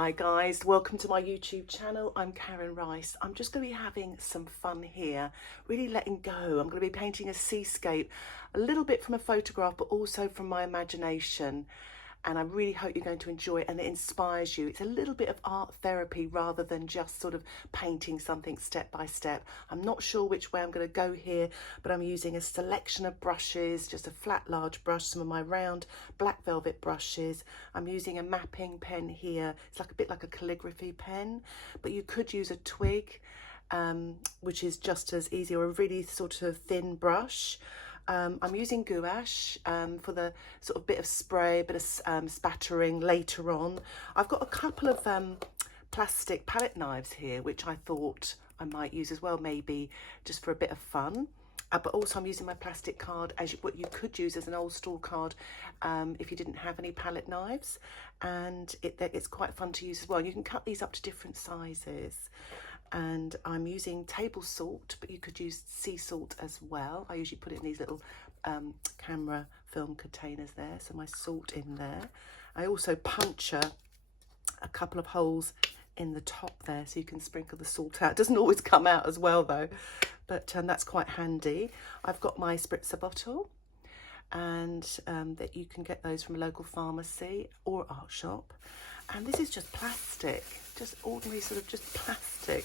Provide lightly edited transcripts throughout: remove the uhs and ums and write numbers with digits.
Hi guys, welcome to my YouTube channel. I'm Karen Rice. I'm just going to be having some fun here, really letting go. I'm going to be painting a seascape, a little bit from a photograph but also from my imagination, and I really hope you're going to enjoy it and it inspires you. It's a little bit of art therapy rather than just sort of painting something step by step. I'm not sure which way I'm going to go here, but I'm using a selection of brushes, just a flat large brush, some of my round black velvet brushes. I'm using a mapping pen here. It's like a bit like a calligraphy pen, but you could use a twig, which is just as easy, or a really sort of thin brush. I'm using gouache for the sort of bit of spray, bit of spattering later on. I've got a couple of plastic palette knives here, which I thought I might use as well, maybe just for a bit of fun. But also I'm using my plastic card as what you could use as an old store card if you didn't have any palette knives, and it's quite fun to use as well. You can cut these up to different sizes. And I'm using table salt, but you could use sea salt as well. I usually put it in these little camera film containers there, so my salt in there. I also puncture a couple of holes in the top there so you can sprinkle the salt out. It doesn't always come out as well though, but that's quite handy. I've got my Spritzer bottle, and that you can get those from a local pharmacy or art shop. And this is just plastic, just ordinary sort of just plastic,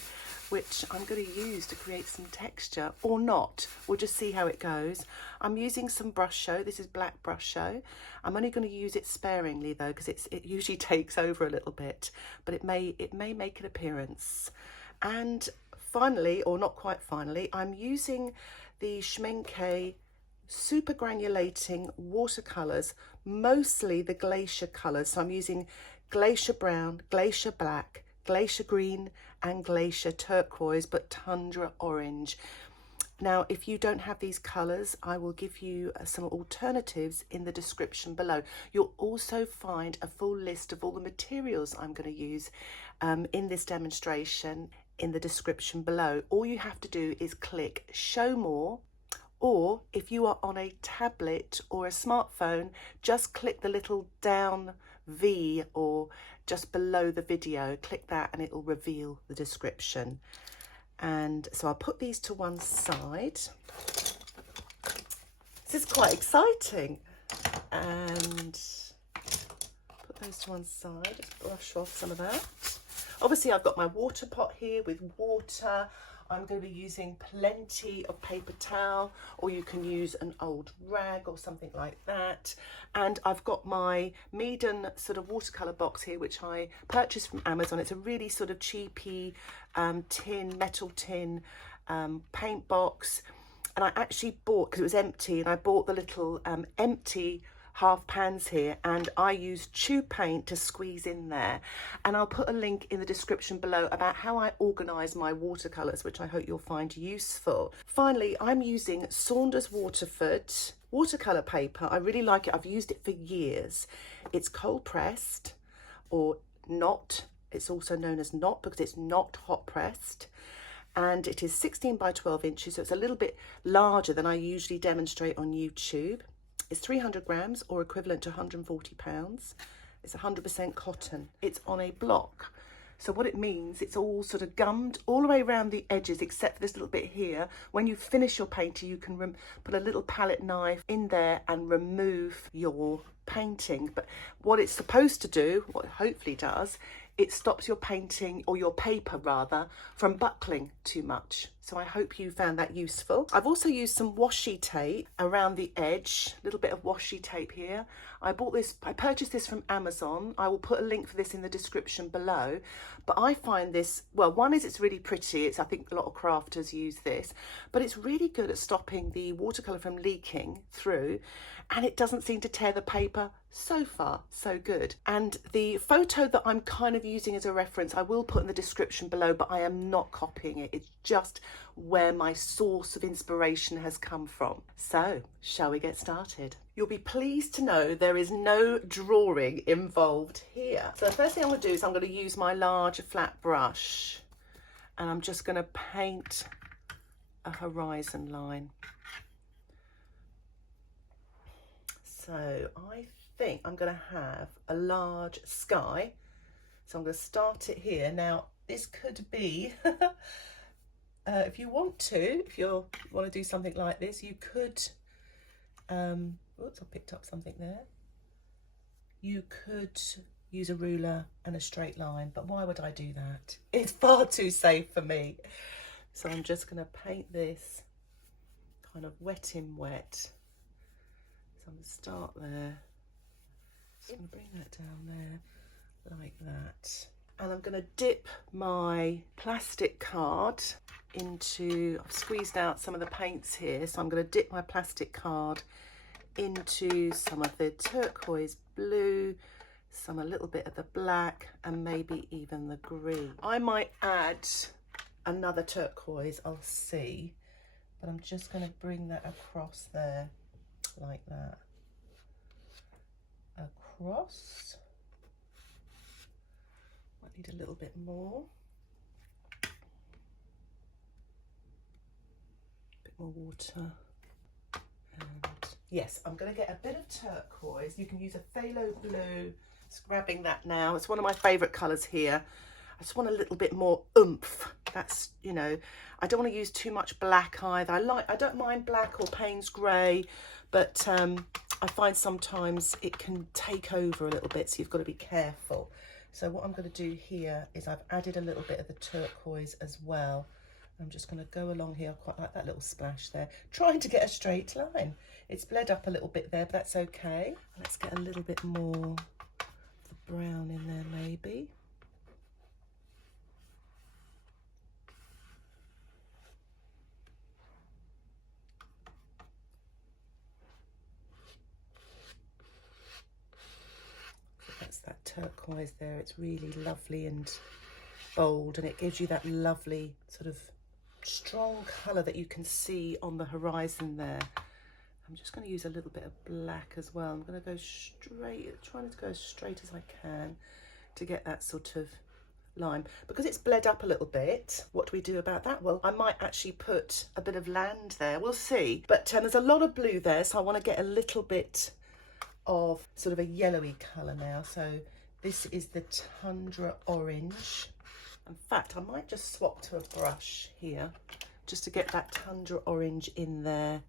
which I'm going to use to create some texture, or not. We'll just see how it goes. I'm using some brush show. This is black brush show. I'm only going to use it sparingly though, because it usually takes over a little bit, but it may make an appearance. And finally, or not quite finally, I'm using the Schmincke super granulating watercolors, mostly the Glacier colors. So I'm using Glacier brown, Glacier black, Glacier green and Glacier turquoise, but Tundra orange. Now, if you don't have these colors, I will give you some alternatives in the description below. You'll also find a full list of all the materials I'm going to use in this demonstration in the description below. All you have to do is click show more, or if you are on a tablet or a smartphone, just click the little down V or just below the video, click that and it will reveal the description. And so I'll put these to one side. This is quite exciting. And put those to one side, just brush off some of that. Obviously I've got my water pot here with water. I'm going to be using plenty of paper towel, or you can use an old rag or something like that. And I've got my Meaden sort of watercolour box here, which I purchased from Amazon. It's a really sort of cheapy metal tin paint box. And I actually bought, because it was empty, and I bought the little empty half pans here, and I use tube paint to squeeze in there, and I'll put a link in the description below about how I organise my watercolours, which I hope you'll find useful. Finally, I'm using Saunders Waterford watercolour paper. I really like it. I've used it for years. It's cold pressed, or not. It's also known as not because it's not hot pressed, and it is 16 by 12 inches, so it's a little bit larger than I usually demonstrate on YouTube. It's 300 grams, or equivalent to 140 pounds. It's 100% cotton. It's on a block. So what it means, it's all sort of gummed all the way around the edges, except for this little bit here. When you finish your painting, you can put a little palette knife in there and remove your painting. But what it's supposed to do, what it hopefully does, it stops your painting, or your paper rather, from buckling too much. So I hope you found that useful. I've also used some washi tape around the edge, a little bit of washi tape here. I purchased this from Amazon. I will put a link for this in the description below. But I find this, well, one is it's really pretty. I think a lot of crafters use this, but it's really good at stopping the watercolour from leaking through, and it doesn't seem to tear the paper. So far, so good. And the photo that I'm kind of using as a reference, I will put in the description below, but I am not copying it. It's just where my source of inspiration has come from. So, shall we get started? You'll be pleased to know there is no drawing involved here. So the first thing I'm going to do is I'm going to use my large flat brush, and I'm just going to paint a horizon line. So I think I'm going to have a large sky. So I'm going to start it here. Now, this could be, if you want to do something like this, you could, oops, I picked up something there. You could use a ruler and a straight line, but why would I do that? It's far too safe for me. So I'm just going to paint this kind of wet in wet. So I'm going to start there. Just going to bring that down there like that. And I'm going to dip my plastic card into, I've squeezed out some of the paints here, so I'm going to dip my plastic card into some of the turquoise blue, a little bit of the black, and maybe even the green. I might add another turquoise, I'll see, but I'm just going to bring that across there like that. Across. Might need a little bit more. A bit more water. And yes, I'm going to get a bit of turquoise. You can use a phthalo blue. Just grabbing that now. It's one of my favourite colours here. I just want a little bit more oomph. That's, you know, I don't want to use too much black either. I don't mind black or Paynes grey, but I find sometimes it can take over a little bit, so you've got to be careful. So what I'm going to do here is I've added a little bit of the turquoise as well. I'm just going to go along here. I quite like that little splash there. Trying to get a straight line. It's bled up a little bit there, but that's okay. Let's get a little bit more of the brown in there maybe. That's that turquoise there. It's really lovely and bold, and it gives you that lovely sort of strong colour that you can see on the horizon there. I'm just going to use a little bit of black as well. I'm going to go straight, trying to go as straight as I can to get that sort of line. Because it's bled up a little bit, what do we do about that? Well, I might actually put a bit of land there. We'll see. But there's a lot of blue there, so I want to get a little bit of sort of a yellowy colour now. So this is the Tundra Orange. In fact, I might just swap to a brush here just to get that Tundra Orange in there.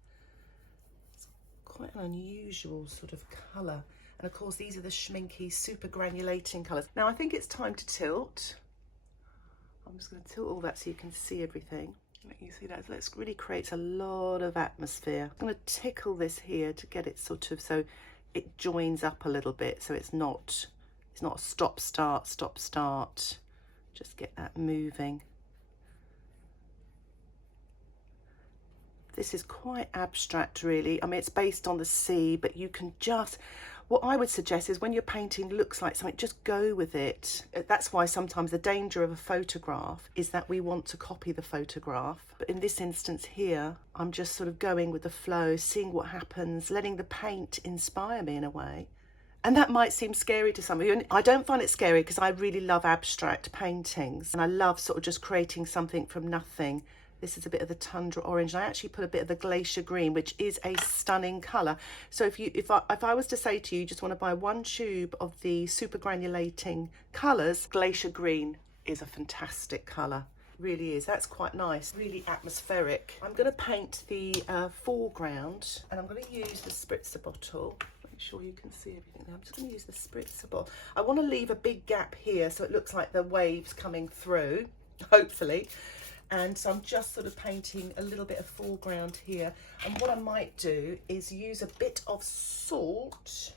It's quite an unusual sort of colour. And of course, these are the Schmincke super granulating colours. Now I think it's time to tilt. I'm just going to tilt all that so you can see everything. You see that? That really creates a lot of atmosphere. I'm going to tickle this here to get it sort of so it joins up a little bit, so it's not a stop start. Just get that moving. This is quite abstract really. I mean, it's based on the sea, but you can just, what I would suggest is when your painting looks like something, just go with it. That's why sometimes the danger of a photograph is that we want to copy the photograph. But in this instance here, I'm just sort of going with the flow, seeing what happens, letting the paint inspire me in a way. And that might seem scary to some of you. And I don't find it scary because I really love abstract paintings. And I love sort of just creating something from nothing. This is a bit of the Tundra Orange. And I actually put a bit of the Glacier Green, which is a stunning colour. So if I was to say to you, you just want to buy one tube of the super granulating colours, Glacier Green is a fantastic colour. Really is. That's quite nice. Really atmospheric. I'm going to paint the foreground, and I'm going to use the Spritzer Bottle. Make sure you can see everything. I'm just going to use the Spritzer Bottle. I want to leave a big gap here so it looks like the waves coming through, hopefully. And so I'm just sort of painting a little bit of foreground here. And what I might do is use a bit of salt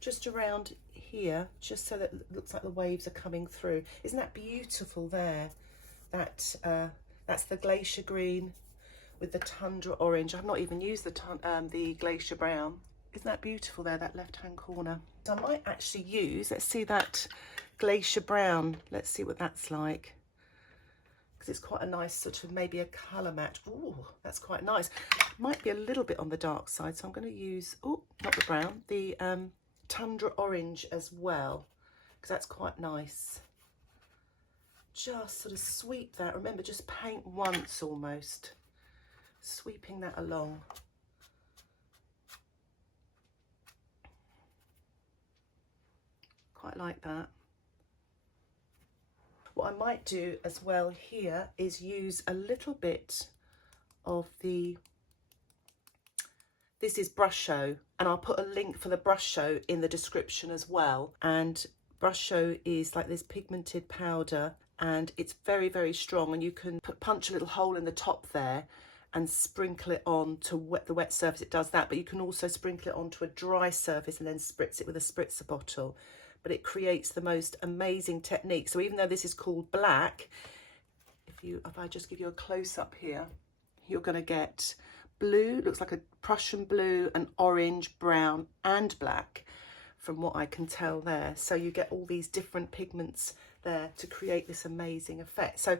just around here, just so that it looks like the waves are coming through. Isn't that beautiful there? That's the Glacier Green with the Tundra Orange. I've not even used the Glacier Brown. Isn't that beautiful there, that left-hand corner? So I might actually use, let's see that Glacier Brown. Let's see what that's like. Because it's quite a nice sort of maybe a colour match. Ooh, that's quite nice. Might be a little bit on the dark side, so I'm going to use, oh, not the brown, the Tundra Orange as well, because that's quite nice. Just sort of sweep that. Remember, just paint once almost. Sweeping that along. Quite like that. What I might do as well here is use a little bit of the, this is Brush Show, and I'll put a link for the Brush Show in the description as well. And Brush Show is like this pigmented powder, and it's very, very strong, and you can punch a little hole in the top there and sprinkle it on to the wet surface. It does that, but you can also sprinkle it onto a dry surface and then spritz it with a spritzer bottle. But it creates the most amazing technique. So even though this is called black, if I just give you a close-up here, you're going to get blue, looks like a Prussian blue, and orange, brown and black, from what I can tell there. So you get all these different pigments there to create this amazing effect. So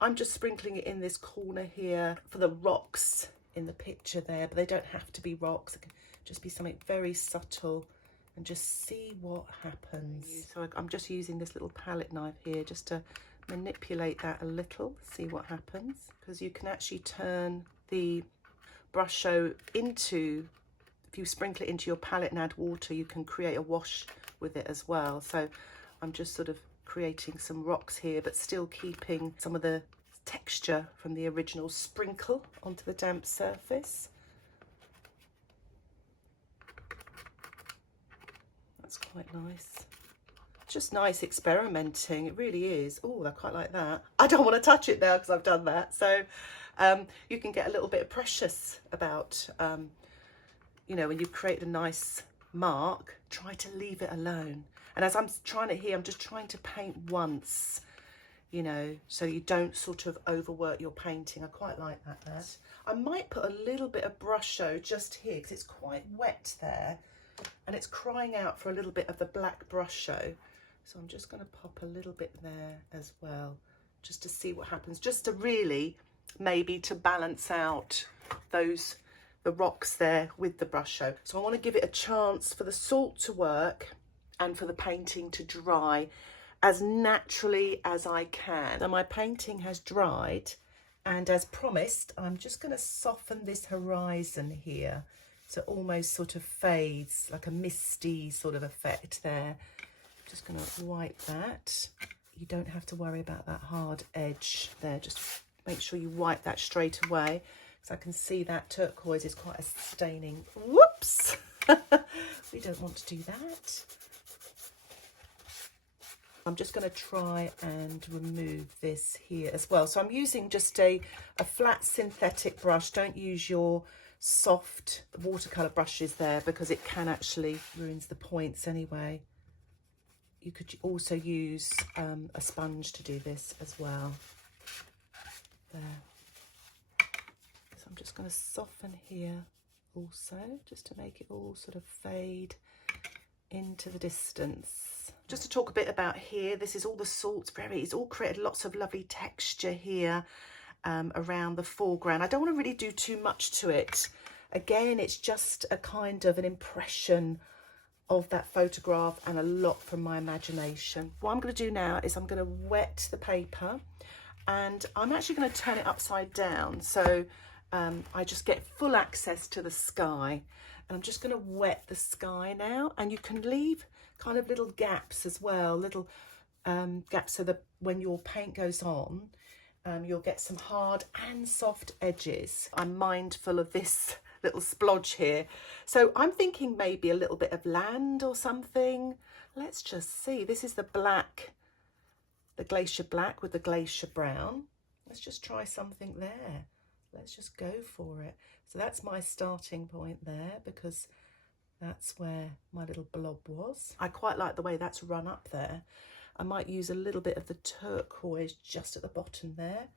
I'm just sprinkling it in this corner here for the rocks in the picture there, but they don't have to be rocks. It can just be something very subtle, and just see what happens. So I'm just using this little palette knife here just to manipulate that a little, see what happens, because you can actually turn the Brush Show into, if you sprinkle it into your palette and add water, you can create a wash with it as well. So I'm just sort of creating some rocks here, but still keeping some of the texture from the original sprinkle onto the damp surface. That's quite nice. Just nice experimenting, it really is. Oh, I quite like that. I don't want to touch it now because I've done that. So you can get a little bit precious about, you know, when you've created a nice mark, try to leave it alone. And as I'm trying it here, I'm just trying to paint once, you know, so you don't sort of overwork your painting. I quite like that there. I might put a little bit of Brush Show just here because it's quite wet there and it's crying out for a little bit of the black Brush Show. So I'm just going to pop a little bit there as well, just to see what happens, just to really maybe to balance out the rocks there with the Brush Show. So I want to give it a chance for the salt to work and for the painting to dry as naturally as I can. Now my painting has dried, and as promised, I'm just going to soften this horizon here so it almost sort of fades, like a misty sort of effect there. Just going to wipe that. You don't have to worry about that hard edge there. Just make sure you wipe that straight away, because I can see that turquoise is quite a staining. Whoops! We don't want to do that. I'm just going to try and remove this here as well. So I'm using just a flat synthetic brush. Don't use your soft watercolour brushes there, because it can actually ruins the points anyway. You could also use a sponge to do this as well. There. So I'm just going to soften here also, just to make it all sort of fade into the distance. Just to talk a bit about here, this is all the salts, it's all created lots of lovely texture here around the foreground. I don't want to really do too much to it. Again, it's just a kind of an impression of that photograph and a lot from my imagination. What I'm going to do now is I'm going to wet the paper, and I'm actually going to turn it upside down so I just get full access to the sky. And I'm just going to wet the sky now, and you can leave kind of little gaps as well, little gaps, so that when your paint goes on, you'll get some hard and soft edges. I'm mindful of this little splodge here, so I'm thinking maybe a little bit of land or something. Let's just see. This is the black, the Glacier black with the Glacier brown. Let's just try something there. Let's just go for it. So that's my starting point there, because that's where my little blob was. I quite like the way that's run up there. I might use a little bit of the turquoise just at the bottom there,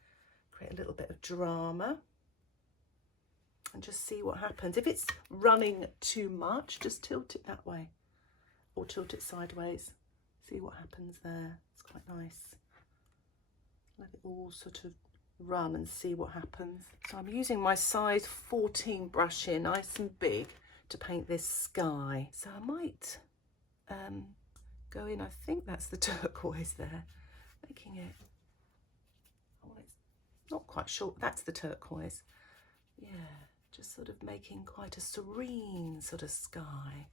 create a little bit of drama, and just see what happens. If it's running too much, just tilt it that way or tilt it sideways. See what happens there. It's quite nice. Let it all sort of run and see what happens. So I'm using my size 14 brush here, nice and big, to paint this sky. So I might go in, I think that's the turquoise there, making it, oh, it's not quite sure, that's the turquoise. Yeah, just sort of making quite a serene sort of sky.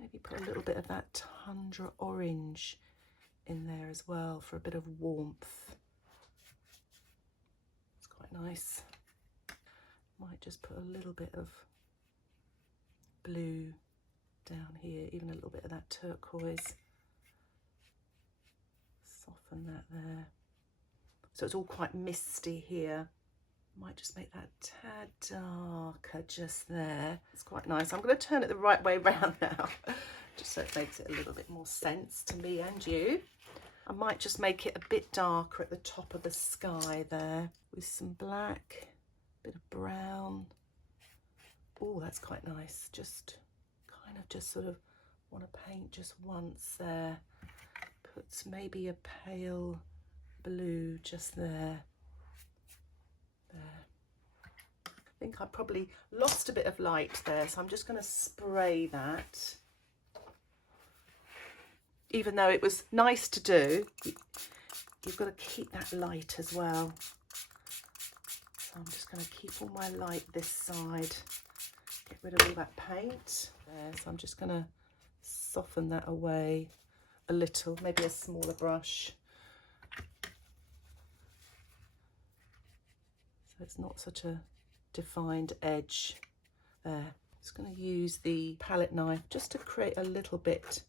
Maybe put a little bit of that Tundra Orange in there as well for a bit of warmth. It's quite nice. Might just put a little bit of blue down here, even a little bit of that turquoise. Soften that there. So it's all quite misty here. Might just make that a tad darker just there. It's quite nice. I'm going to turn it the right way round now, just so it makes it a little bit more sense to me and you. I might just make it a bit darker at the top of the sky there with some black, a bit of brown. Oh, that's quite nice. Just kind of just sort of want to paint just once there. Puts maybe a pale blue just there. I think I probably lost a bit of light there, so I'm just going to spray that. Even though it was nice to do, you've got to keep that light as well. So I'm just going to keep all my light this side, get rid of all that paint there. So I'm just going to soften that away a little, maybe a smaller brush. So it's not such a defined edge there. Just going to use the palette knife just to create a little bit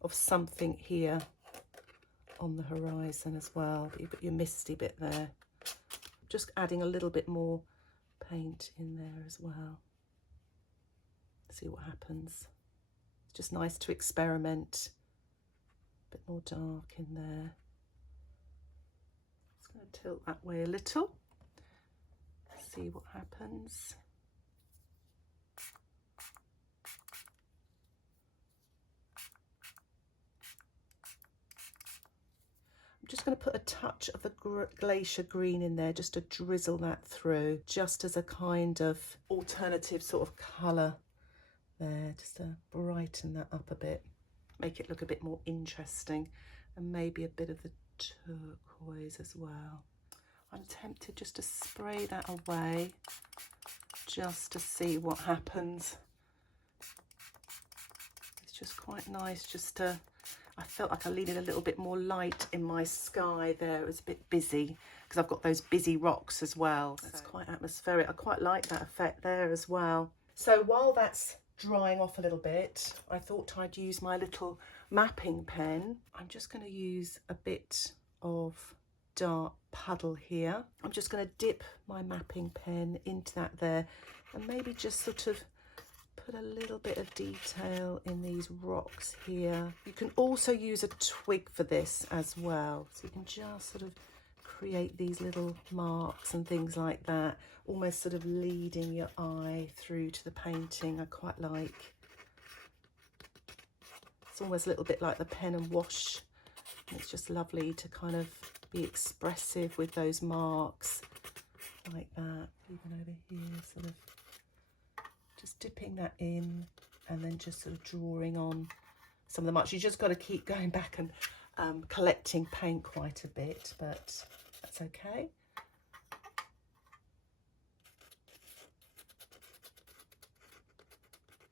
of something here on the horizon as well. You've got your misty bit there. Just adding a little bit more paint in there as well. See what happens. It's just nice to experiment. A bit more dark in there. Just going to tilt that way a little. See what happens. I'm just going to put a touch of the Glacier green in there, just to drizzle that through, just as a kind of alternative sort of colour there, just to brighten that up a bit, make it look a bit more interesting, and maybe a bit of the turquoise as well. I'm tempted just to spray that away, just to see what happens. It's just quite nice just to, I felt like I needed a little bit more light in my sky there. It was a bit busy because I've got those busy rocks as well. That's quite atmospheric. I quite like that effect there as well. So while that's drying off a little bit, I thought I'd use my little mapping pen. I'm just going to use a bit of dark puddle here. I'm just going to dip my mapping pen into that there, and maybe just sort of put a little bit of detail in these rocks here. You can also use a twig for this as well, so you can just sort of create these little marks and things like that, almost sort of leading your eye through to the painting. I quite like. It's almost a little bit like the pen and wash. It's just lovely to kind of be expressive with those marks like that. Even over here, sort of just dipping that in and then just sort of drawing on some of the marks. You just got to keep going back and collecting paint quite a bit, but that's okay.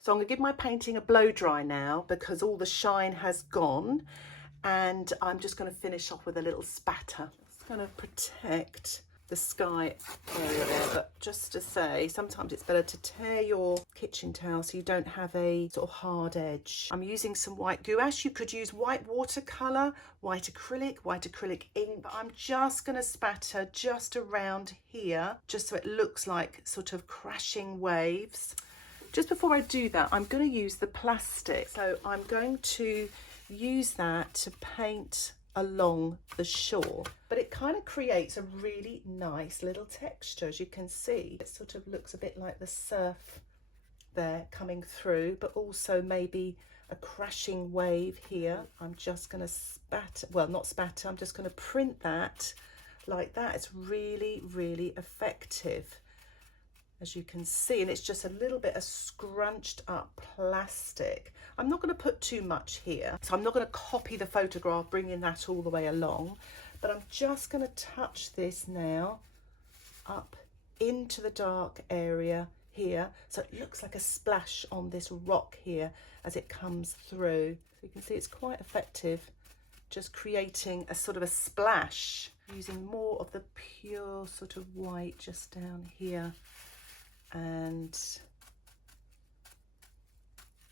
So I'm going to give my painting a blow dry now because all the shine has gone, and I'm just going to finish off with a little spatter. It's going to protect the sky area there, but just to say, sometimes it's better to tear your kitchen towel so you don't have a sort of hard edge. I'm using some white gouache. You could use white watercolour, white acrylic ink, but I'm just going to spatter just around here, just so it looks like sort of crashing waves. Just before I do that, I'm going to use the plastic. So I'm going to use that to paint along the shore, but it kind of creates a really nice little texture. As you can see, it sort of looks a bit like the surf there coming through, but also maybe a crashing wave here. I'm just going to spatter, well, not spatter, I'm just going to print that like that. It's really, really effective, as you can see, and it's just a little bit of scrunched up plastic. I'm not going to put too much here, so I'm not going to copy the photograph, bringing that all the way along, but I'm just going to touch this now up into the dark area here, so it looks like a splash on this rock here as it comes through. So you can see it's quite effective just creating a sort of a splash, using more of the pure sort of white just down here. And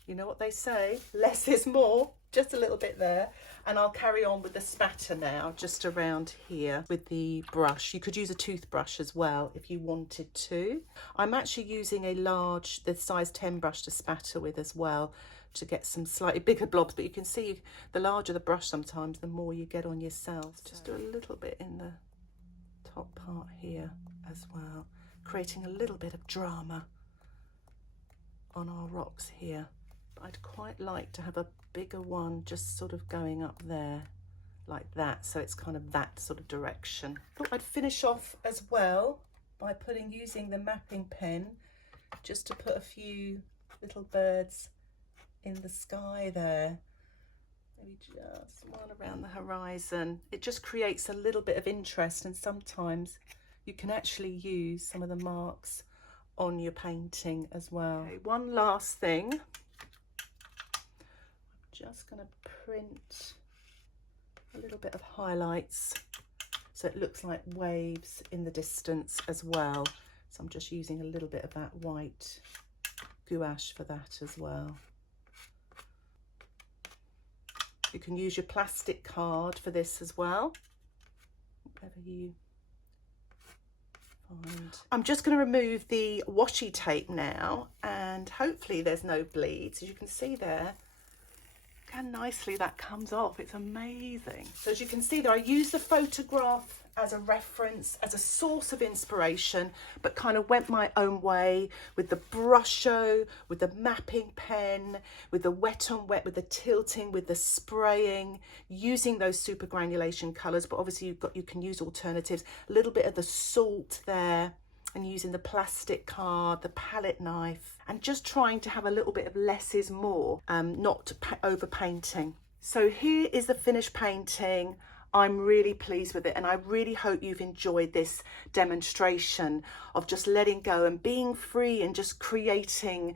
you know what they say, less is more, just a little bit there. And I'll carry on with the spatter now, just around here with the brush. You could use a toothbrush as well if you wanted to. I'm actually using a large, the size 10 brush to spatter with as well, to get some slightly bigger blobs. But you can see the larger the brush sometimes, the more you get on yourself. Just do a little bit in the top part here as well, creating a little bit of drama on our rocks here. But I'd quite like to have a bigger one just sort of going up there like that, so it's kind of that sort of direction. Thought I'd finish off as well by using the mapping pen just to put a few little birds in the sky there, maybe just one around the horizon. It just creates a little bit of interest, and sometimes you can actually use some of the marks on your painting as well. Okay, one last thing. Just going to print a little bit of highlights so it looks like waves in the distance as well. So I'm just using a little bit of that white gouache for that as well. You can use your plastic card for this as well, whatever you find. I'm just going to remove the washi tape now, and hopefully there's no bleeds. As you can see there, look how nicely that comes off. It's amazing. So as you can see there, I use the photograph as a reference, as a source of inspiration, but kind of went my own way with the brusho, with the mapping pen, with the wet on wet, with the tilting, with the spraying, using those super granulation colours. But obviously you can use alternatives, a little bit of the salt there, and using the plastic card, the palette knife, and just trying to have a little bit of less is more, not over painting. So here is the finished painting. I'm really pleased with it, and I really hope you've enjoyed this demonstration of just letting go and being free and just creating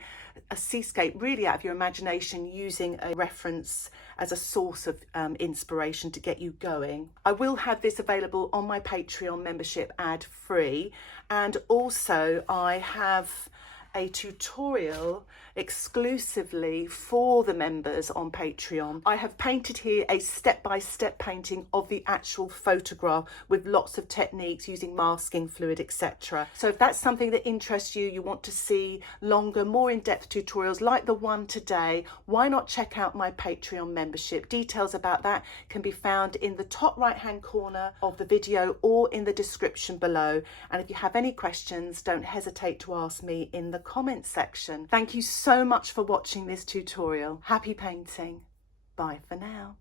a seascape really out of your imagination, using a reference as a source of inspiration to get you going. I will have this available on my Patreon membership ad-free, and also I have a tutorial exclusively for the members on Patreon. I have painted here a step-by-step painting of the actual photograph with lots of techniques using masking fluid, etc. So if that's something that interests you, you want to see longer, more in-depth tutorials like the one today, why not check out my Patreon membership? Details about that can be found in the top right-hand corner of the video or in the description below. And if you have any questions, don't hesitate to ask me in the comments section. Thank you so much for watching this tutorial. Happy painting. Bye for now.